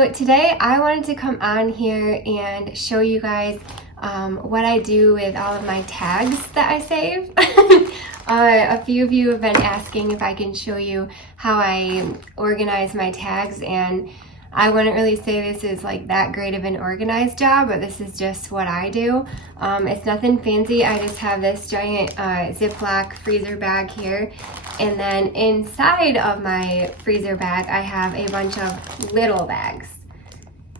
So today I wanted to come on here and show you guys what I do with all of my tags that I save. A few of you have been asking if I can show you how I organize my tags, and I wouldn't really say this is like that great of an organized job, but this is just what I do. It's nothing fancy. I just have this giant Ziploc freezer bag here, and then inside of my freezer bag I have a bunch of little bags.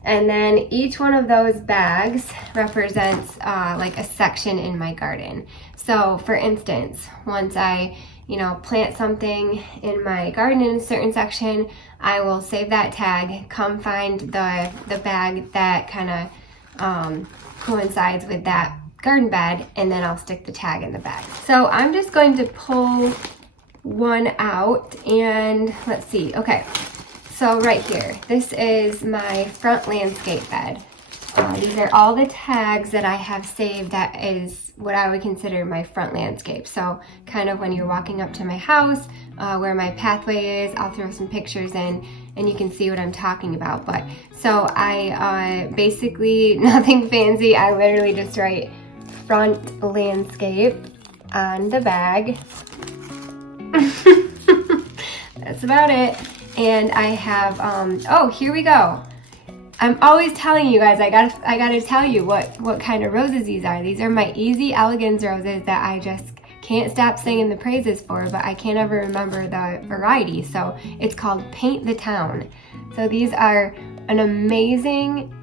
And then each one of those bags represents like a section in my garden. So for instance, once I plant something in my garden in a certain section, I will save that tag, come find the bag that kind of coincides with that garden bed, and then I'll stick the tag in the bag. So I'm just going to pull one out, and let's see. Okay, so right here, this is my front landscape bed. These are all the tags that I have saved that is what I would consider my front landscape. So kind of when you're walking up to my house, where my pathway is, I'll throw some pictures in and you can see what I'm talking about. But so I basically, nothing fancy, I literally just write front landscape on the bag. That's about it. And I have, oh, here we go. I'm always telling you guys, I gotta tell you what kind of roses these are. These are my Easy Elegance roses that I just can't stop singing the praises for, but I can't ever remember the variety. So it's called Paint the Town. So these are an amazing,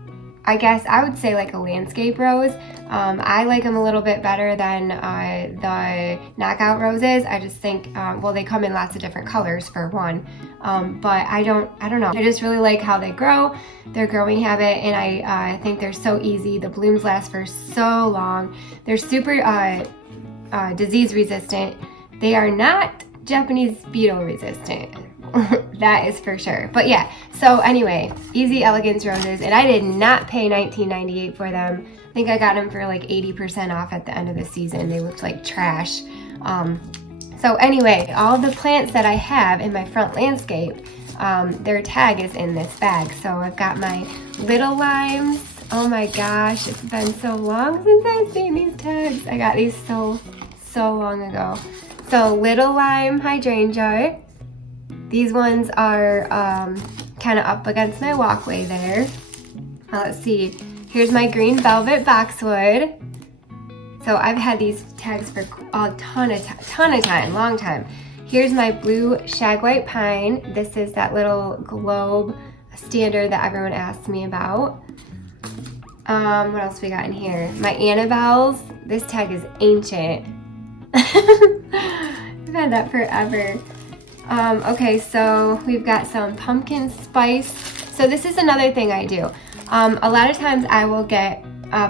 I guess I would say like a landscape rose. I like them a little bit better than the knockout roses. I just think, well, they come in lots of different colors for one. But I don't know. I just really like how they grow, their growing habit, and I think they're so easy. The blooms last for so long. They're super disease resistant. They are not Japanese beetle resistant. That is for sure. But yeah, so anyway, Easy Elegance roses, and I did not pay $19.98 for them. I think I got them for like 80% off at the end of the season. They looked like trash. So anyway, all the plants that I have in my front landscape, their tag is in this bag. So I've got my little limes. Oh my gosh, it's been so long since I've seen these tags. I got these so long ago. So little lime hydrangea. These ones are kind of up against my walkway there. Let's see. Here's my green velvet boxwood. So I've had these tags for a ton of time, long time. Here's my blue shag white pine. This is that little globe standard that everyone asks me about. What else we got in here? My Annabelles. This tag is ancient. I've had that forever. Okay, so we've got some pumpkin spice. So this is another thing I do. A lot of times I will get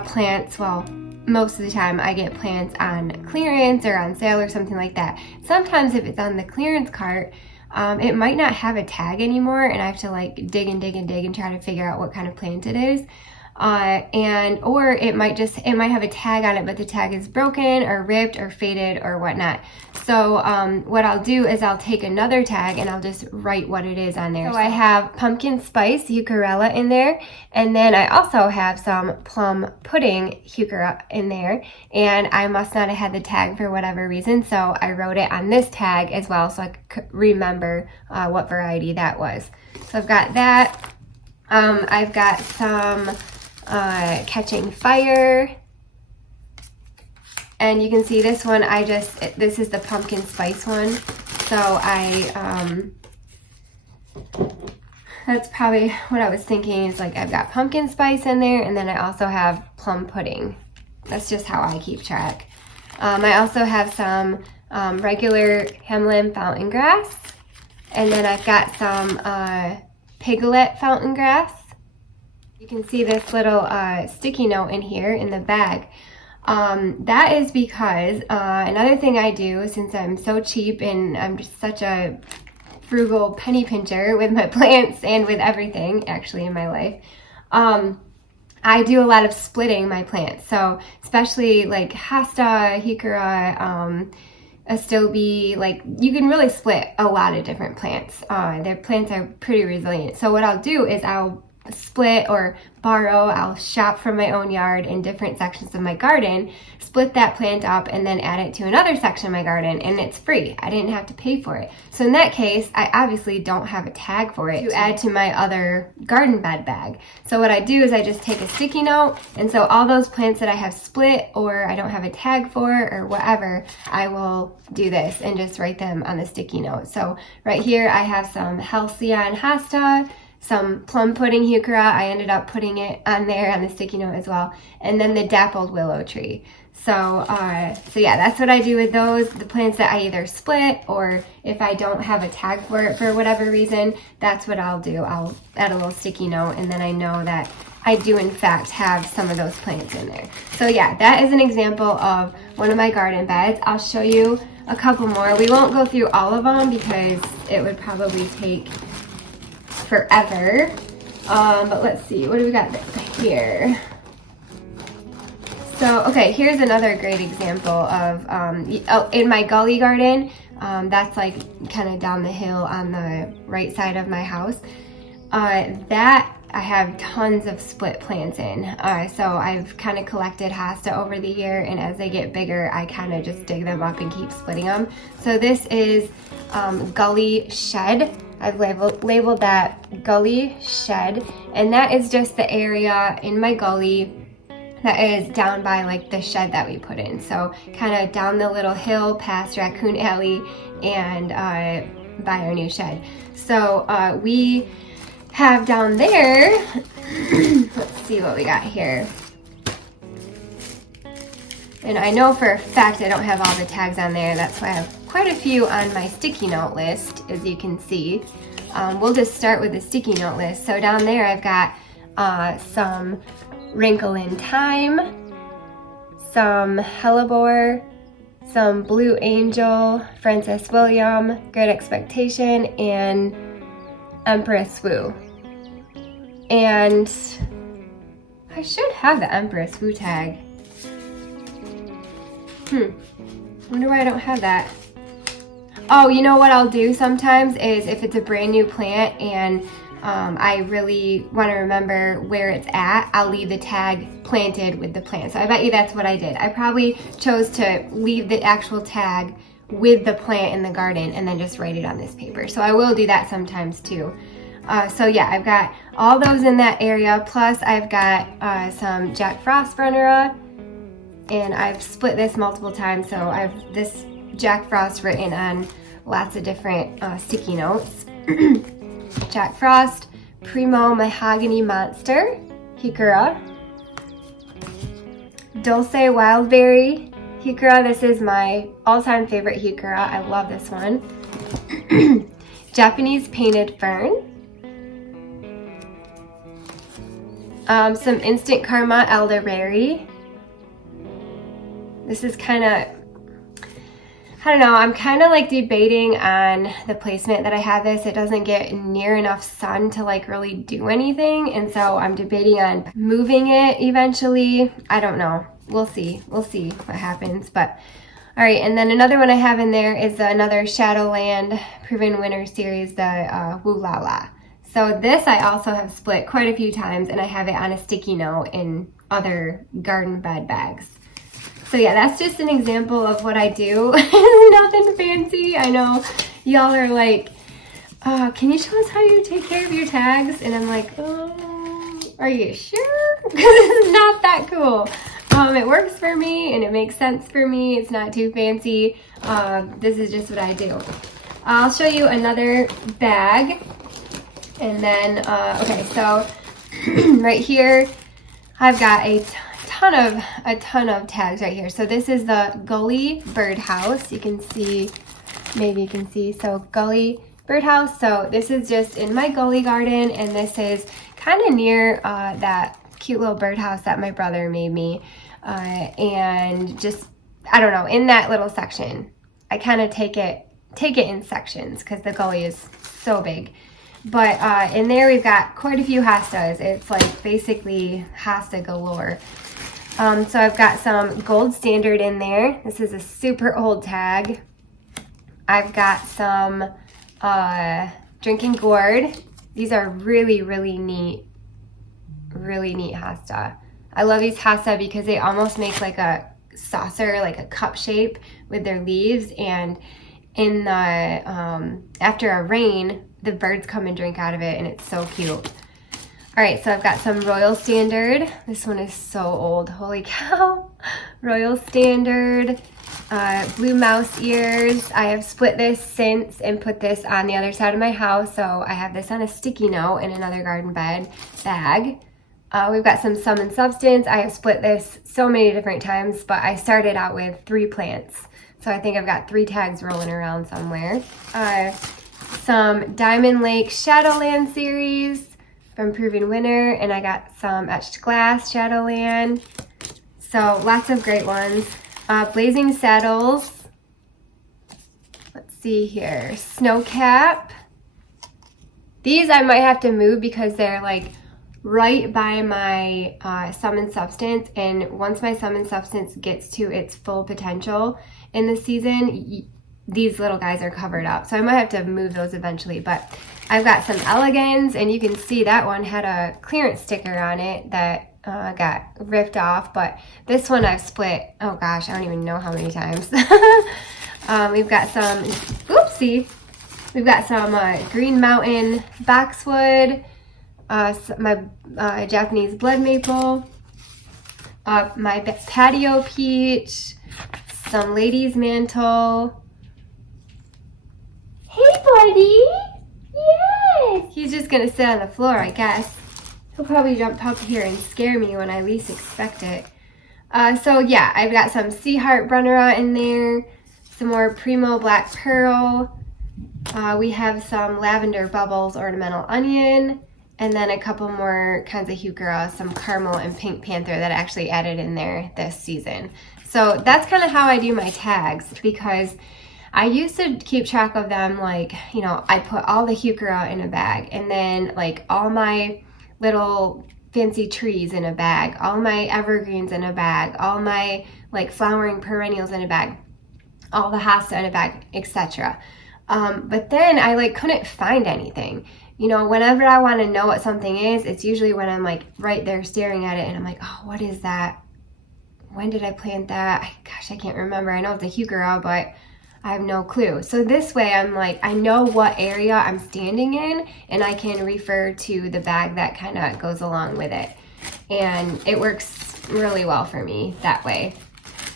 plants, well, most of the time I get plants on clearance or on sale or something like that. Sometimes if it's on the clearance cart, it might not have a tag anymore, and I have to like dig and try to figure out what kind of plant it is. Or it might have a tag on it, but the tag is broken or ripped or faded or whatnot. So what I'll do is I'll take another tag and I'll just write what it is on there. So I have pumpkin spice heucherella in there, and then I also have some plum pudding heuchera in there, and I must not have had the tag for whatever reason, so I wrote it on this tag as well so I could remember what variety that was. So I've got that. I've got some catching fire, and you can see this one, this is the pumpkin spice one, so that's probably what I was thinking, is like I've got pumpkin spice in there, and then I also have plum pudding. That's just how I keep track. I also have some regular Himalayan fountain grass, and then I've got some piglet fountain grass. You can see this little sticky note in here in the bag. That is because another thing I do, since I'm so cheap and I'm just such a frugal penny pincher with my plants and with everything actually in my life, I do a lot of splitting my plants. So especially like hosta, heuchera, Astobi, like you can really split a lot of different plants. Their plants are pretty resilient. So what I'll do is I'll split or borrow, I'll shop from my own yard in different sections of my garden, split that plant up, and then add it to another section of my garden, and it's free. I didn't have to pay for it. So in that case, I obviously don't have a tag for it to add to my other garden bed bag. So what I do is I just take a sticky note, and so all those plants that I have split or I don't have a tag for or whatever, I will do this and just write them on the sticky note. So right here I have some Halcyon hosta, some plum pudding heuchera. I ended up putting it on there on the sticky note as well. And then the dappled willow tree. So yeah, that's what I do with those. The plants that I either split, or if I don't have a tag for it for whatever reason, that's what I'll do. I'll add a little sticky note, and then I know that I do in fact have some of those plants in there. So yeah, that is an example of one of my garden beds. I'll show you a couple more. We won't go through all of them because it would probably take forever. But let's see, what do we got here? So, okay, here's another great example of, in my Gully garden, that's like kind of down the hill on the right side of my house. That I have tons of split plants in. So I've kind of collected hosta over the year, and as they get bigger, I kind of just dig them up and keep splitting them. So this is Gully Shed. I've labeled that Gully Shed, and that is just the area in my gully that is down by like the shed that we put in. So kind of down the little hill past Raccoon Alley and by our new shed. So we have down there, let's see what we got here. And I know for a fact I don't have all the tags on there. That's why I have quite a few on my sticky note list, as you can see. We'll just start with the sticky note list. So down there I've got some Wrinkle in Time, some Hellebore, some Blue Angel, Frances William, Great Expectation, and Empress Wu. And I should have the Empress Wu tag. Wonder why I don't have that. Oh, you know what I'll do sometimes is if it's a brand new plant and I really want to remember where it's at, I'll leave the tag planted with the plant. So I bet you that's what I did. I probably chose to leave the actual tag with the plant in the garden and then just write it on this paper. So I will do that sometimes too. So yeah, I've got all those in that area, plus I've got some Jack Frost runnera, and I've split this multiple times, so I've this Jack Frost written on lots of different sticky notes. Jack Frost, Primo Mahogany Monster, heuchera, Dulce Wildberry heuchera. This is my all-time favorite heuchera. I love this one. Japanese Painted Fern. Some Instant Karma Elderberry. This is kind of, I don't know, I'm kind of like debating on the placement that I have this. It doesn't get near enough sun to like really do anything, and so I'm debating on moving it eventually. I don't know. We'll see what happens. But all right, and then another one I have in there is another Shadowland Proven Winner series, the Woo La La. So this I also have split quite a few times, and I have it on a sticky note in other garden bed bags. So yeah, that's just an example of what I do. Nothing fancy. I know y'all are like, can you show us how you take care of your tags? And I'm like, are you sure? Because it's not that cool. It works for me and it makes sense for me. It's not too fancy. This is just what I do. I'll show you another bag. And then, okay, so right here, I've got a ton of tags right here. So this is the Gully birdhouse. You can see, maybe you can see, so Gully birdhouse. So this is just in my Gully garden, and this is kind of near that cute little birdhouse that my brother made me. And just, I don't know, in that little section, I kind of take it in sections because the Gully is so big. But in there we've got quite a few hostas. It's like basically hosta galore. So I've got some Gold Standard in there. This is a super old tag. I've got some Drinking Gourd. These are really, really neat really neat hosta. I love these hosta because they almost make like a saucer, like a cup shape with their leaves, and in the after a rain, the birds come and drink out of it, and it's so cute. All right, so I've got some Royal Standard. This one is so old, holy cow. Royal Standard, blue mouse ears. I have split this since and put this on the other side of my house, so I have this on a sticky note in another garden bed bag. We've got some Sum and Substance. I have split this so many different times, but I started out with 3 plants. So I think I've got 3 tags rolling around somewhere. Some Diamond Lake Shadowland series from Proven Winner, and I got some Etched Glass Shadowland. So lots of great ones. Blazing Saddles. Let's see here. Snowcap. These I might have to move because they're like right by my Sum and Substance, and once my Sum and Substance gets to its full potential in the season, these little guys are covered up, so I might have to move those eventually. But I've got some Elegans, and you can see that one had a clearance sticker on it that got ripped off, but this one I've split, oh gosh, I don't even know how many times. We've got some, oopsie, we've got some Green Mountain Boxwood, my Japanese Blood Maple, my Patio Peach, some Ladies Mantle. Hey, buddy! Yes! He's just gonna sit on the floor, I guess. He'll probably jump up here and scare me when I least expect it. So yeah, I've got some Sea Heart Brunnera in there, some more Primo Black Pearl. We have some Lavender Bubbles Ornamental Onion, and then a couple more kinds of heuchera, some Caramel and Pink Panther that I actually added in there this season. So that's kind of how I do my tags, because I used to keep track of them like, you know, I put all the heuchera in a bag, and then like all my little fancy trees in a bag, all my evergreens in a bag, all my like flowering perennials in a bag, all the hosta in a bag, etc. But then I like couldn't find anything. You know, whenever I want to know what something is, it's usually when I'm like right there staring at it and I'm like, oh, what is that? When did I plant that? Gosh, I can't remember. I know it's a heuchera, but I have no clue. So this way I'm like, I know what area I'm standing in, and I can refer to the bag that kind of goes along with it. And it works really well for me that way.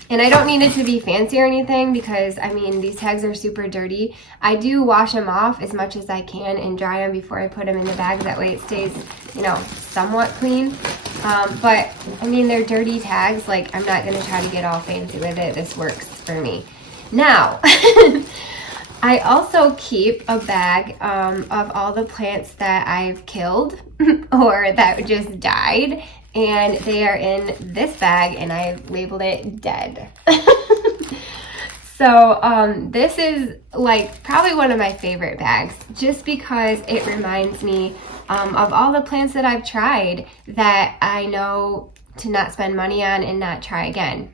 And I don't need it to be fancy or anything, because I mean, these tags are super dirty. I do wash them off as much as I can and dry them before I put them in the bag. That way it stays, you know, somewhat clean. But I mean, they're dirty tags. Like, I'm not gonna try to get all fancy with it. This works for me. Now, I also keep a bag of all the plants that I've killed or that just died, and they are in this bag, and I've labeled it dead. So this is like probably one of my favorite bags, just because it reminds me of all the plants that I've tried that I know to not spend money on and not try again.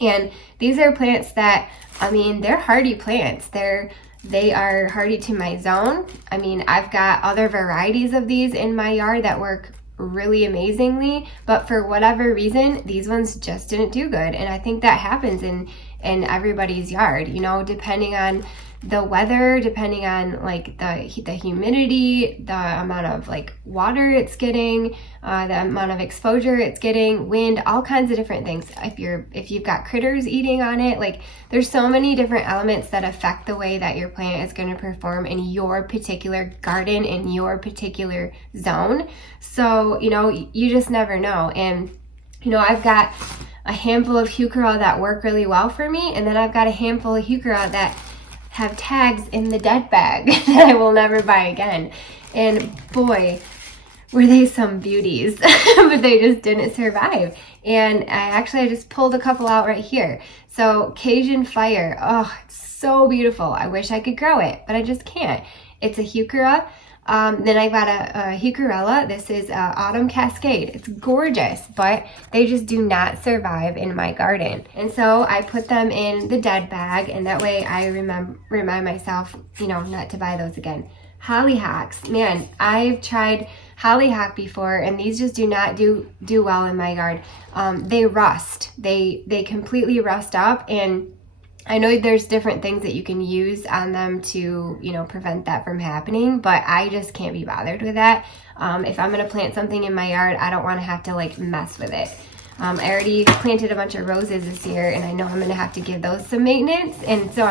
And these are plants that, I mean, they're hardy plants. They are hardy to my zone. I mean, I've got other varieties of these in my yard that work really amazingly, but for whatever reason, these ones just didn't do good. And I think that happens in everybody's yard, you know, depending on the weather, depending on like the humidity, the amount of like water it's getting, the amount of exposure it's getting, wind, all kinds of different things. If you've got critters eating on it, like there's so many different elements that affect the way that your plant is going to perform in your particular garden, in your particular zone. So, you know, you just never know. And, you know, I've got a handful of heuchera that work really well for me, and then I've got a handful of heuchera that have tags in the dead bag that I will never buy again. And boy, were they some beauties, but they just didn't survive. And I just pulled a couple out right here. So Cajun Fire, oh, it's so beautiful. I wish I could grow it, but I just can't. It's a heuchera. Then I got a heucherella. This is Autumn Cascade. It's gorgeous, but they just do not survive in my garden. And so I put them in the dead bag, and that way I remind myself, you know, not to buy those again. Hollyhocks, man, I've tried hollyhock before, and these just do not do well in my yard. They rust. They completely rust up, and I know there's different things that you can use on them to, you know, prevent that from happening, but I just can't be bothered with that. If I'm gonna plant something in my yard, I don't wanna have to like mess with it. I already planted a bunch of roses this year, and I know I'm gonna have to give those some maintenance, and so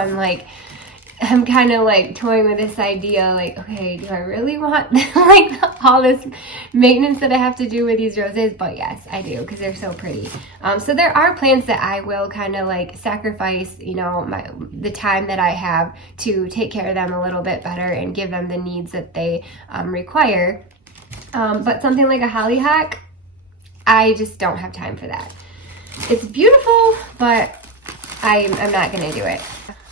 I'm kind of like toying with this idea, like, okay, do I really want like all this maintenance that I have to do with these roses? But yes, I do, because they're so pretty. So there are plants that I will kind of like sacrifice, you know, the time that I have to take care of them a little bit better and give them the needs that they require. But something like a hollyhock, I just don't have time for that. It's beautiful, but I'm not gonna do it.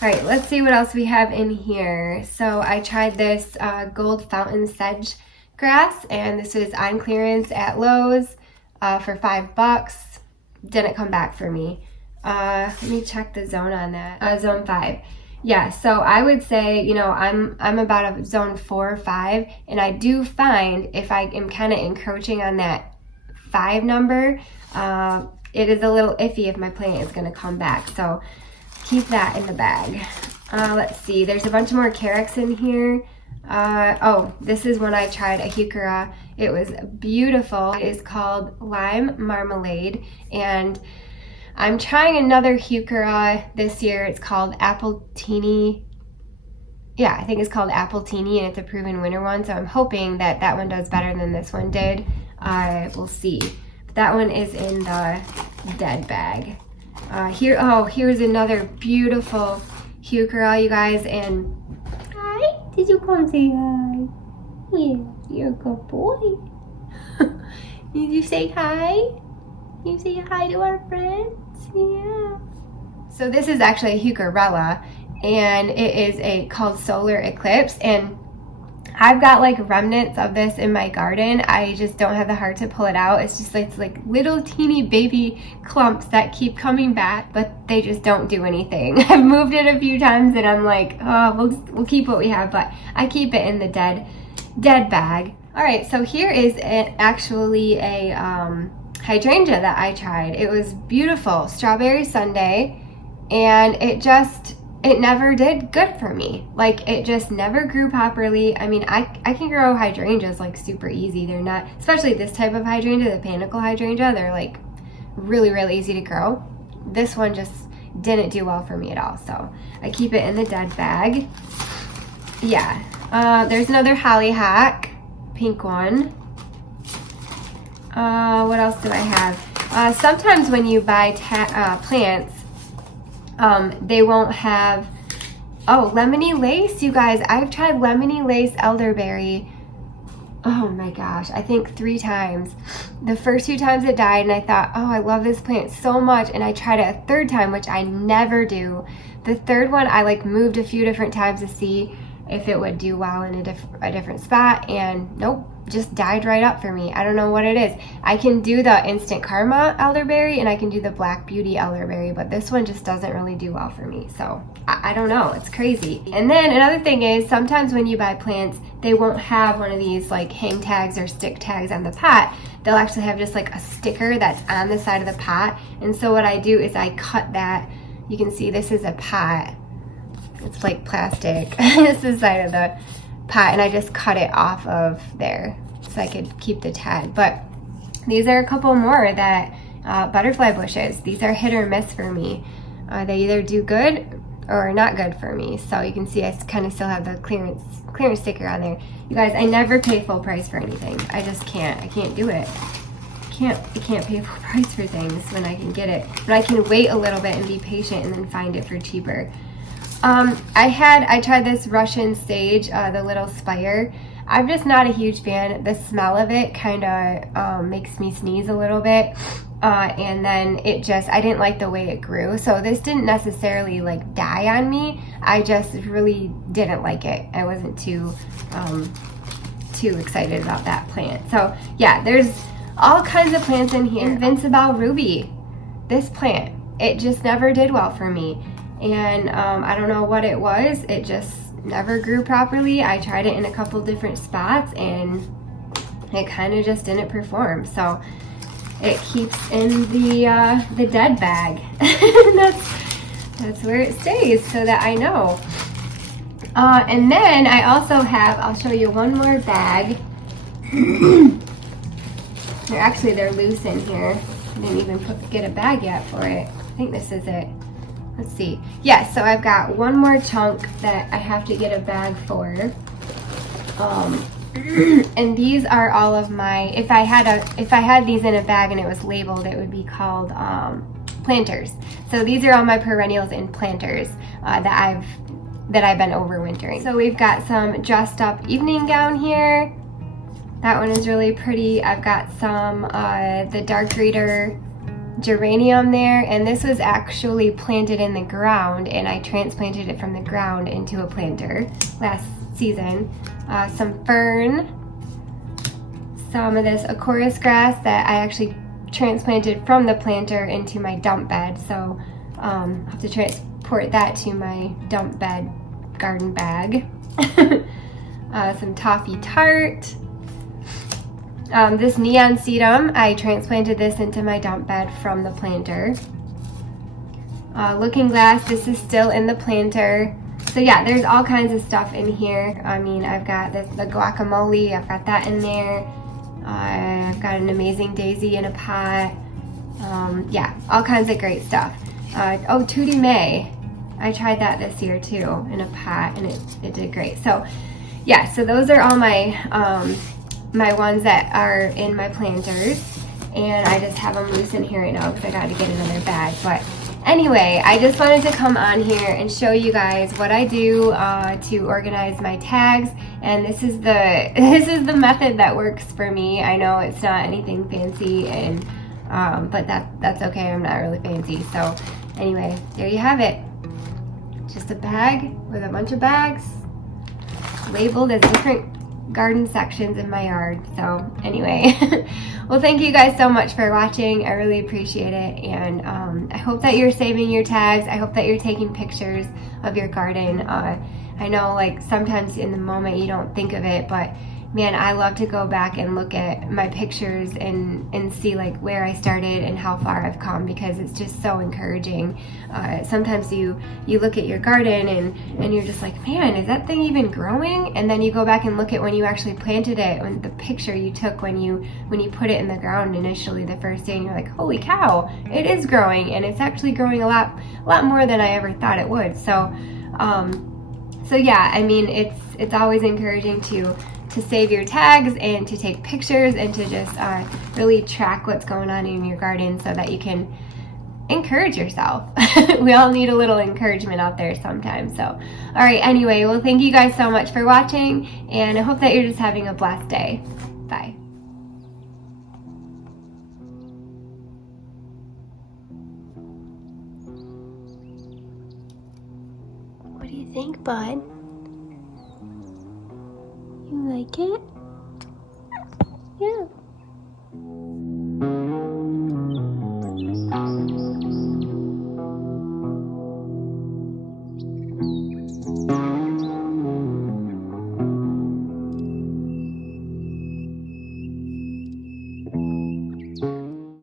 All right, let's see what else we have in here. So I tried this gold fountain sedge grass, and this was on clearance at Lowe's for $5. Didn't come back for me. Let me check the zone on that. Zone 5. Yeah, so I would say, you know, I'm about a zone 4 or 5, and I do find if I am kind of encroaching on that 5 number, it is a little iffy if my plant is going to come back. So keep that in the bag. Let's see, there's a bunch more Carex in here. Oh, this is when I tried a heuchera. It was beautiful. It is called Lime Marmalade, and I'm trying another heuchera this year. It's called Appletini. Yeah, I think it's called Appletini, and it's a proven winner one, so I'm hoping that that one does better than this one did. We'll see. But that one is in the dead bag. Here's another beautiful heuchera, you guys, and hi, did you come say hi? Yeah, you're a good boy. Did you say hi? You say hi to our friends? Yeah. So this is actually a heucherella, and it is called Solar Eclipse, and I've got like remnants of this in my garden. I just don't have the heart to pull it out. It's like little teeny baby clumps that keep coming back, but they just don't do anything. I've moved it a few times, and I'm like, oh, we'll keep what we have, but I keep it in the dead bag. All right, so here is actually a hydrangea that I tried. It was beautiful, strawberry sundae, and it never did good for me. Like, it just never grew properly. I mean, I can grow hydrangeas like super easy. They're not, especially this type of hydrangea, the panicle hydrangea, they're like really, really easy to grow. This one just didn't do well for me at all, so I keep it in the dead bag. Yeah, there's another hollyhock, pink one. What else do I have? Sometimes when you buy plants, they won't have, lemony lace, you guys. I've tried lemony lace elderberry, oh my gosh, I think 3 times. The first 2 times it died, and I thought, oh, I love this plant so much, and I tried it a 3rd time, which I never do. The 3rd one, I like moved a few different times to see if it would do well in a different spot, and nope, just died right up for me. I don't know what it is. I can do the Instant Karma elderberry, and I can do the Black Beauty elderberry, but this one just doesn't really do well for me, so I don't know, it's crazy. And then another thing is, sometimes when you buy plants, they won't have one of these like hang tags or stick tags on the pot. They'll actually have just like a sticker that's on the side of the pot, and so what I do is I cut that. You can see this is a pot. It's like plastic. This is the side of the pot, and I just cut it off of there so I could keep the tag. But these are a couple more that butterfly bushes. These are hit or miss for me. They either do good or not good for me. So you can see I kind of still have the clearance sticker on there. You guys, I never pay full price for anything. I just can't. I can't do it. I can't pay full price for things when I can get it. But I can wait a little bit and be patient and then find it for cheaper. I tried this Russian sage, the little spire. I'm just not a huge fan. The smell of it kind of makes me sneeze a little bit. And then I didn't like the way it grew. So this didn't necessarily like die on me. I just really didn't like it. I wasn't too excited about that plant. So yeah, there's all kinds of plants in here. Invincible Ruby, this plant, it just never did well for me. And I don't know what it was. It just never grew properly. I tried it in a couple different spots, and it kind of just didn't perform. So it keeps in the dead bag. That's where it stays, so that I know. And then I also have, I'll show you one more bag. They're loose in here. I didn't even get a bag yet for it. I think this is it. Let's see. Yes, so I've got one more chunk that I have to get a bag for. And these are all of my, if I had these in a bag and it was labeled, it would be called planters. So these are all my perennials in planters that I've been overwintering. So we've got some dressed up evening gown here. That one is really pretty. I've got some the dark reader geranium there, and this was actually planted in the ground, and I transplanted it from the ground into a planter last season. Some fern, some of this acorus grass that I actually transplanted from the planter into my dump bed, so I'll have to transport that to my dump bed garden bag. Some toffee tart. This neon sedum, I transplanted this into my dump bed from the planter. Looking glass, this is still in the planter. So yeah, there's all kinds of stuff in here. I mean, I've got the guacamole, I've got that in there. I've got an amazing daisy in a pot. Yeah, all kinds of great stuff. Oh, Tootie May. I tried that this year too in a pot, and it did great. So yeah, so those are all my my ones that are in my planters, and I just have them loose in here right now because I got to get another bag. But anyway, I just wanted to come on here and show you guys what I do to organize my tags, and this is the method that works for me. I know it's not anything fancy, and but that's okay. I'm not really fancy. So anyway, there you have it. Just a bag with a bunch of bags labeled as different garden sections in my yard. So anyway, well, thank you guys so much for watching. I really appreciate it, and I hope that you're saving your tags. I hope that you're taking pictures of your garden. I know, like, sometimes in the moment you don't think of it, but man, I love to go back and look at my pictures and see like where I started and how far I've come, because it's just so encouraging. Sometimes you look at your garden and you're just like, man, is that thing even growing? And then you go back and look at when you actually planted it, and the picture you took when you put it in the ground initially the first day, and you're like, holy cow, it is growing, and it's actually growing a lot more than I ever thought it would. So yeah, I mean, it's always encouraging to save your tags and to take pictures and to just really track what's going on in your garden so that you can encourage yourself. We all need a little encouragement out there sometimes. So, all right, anyway, well, thank you guys so much for watching, and I hope that you're just having a blessed day. Bye. What do you think, bud? You like it? Yeah.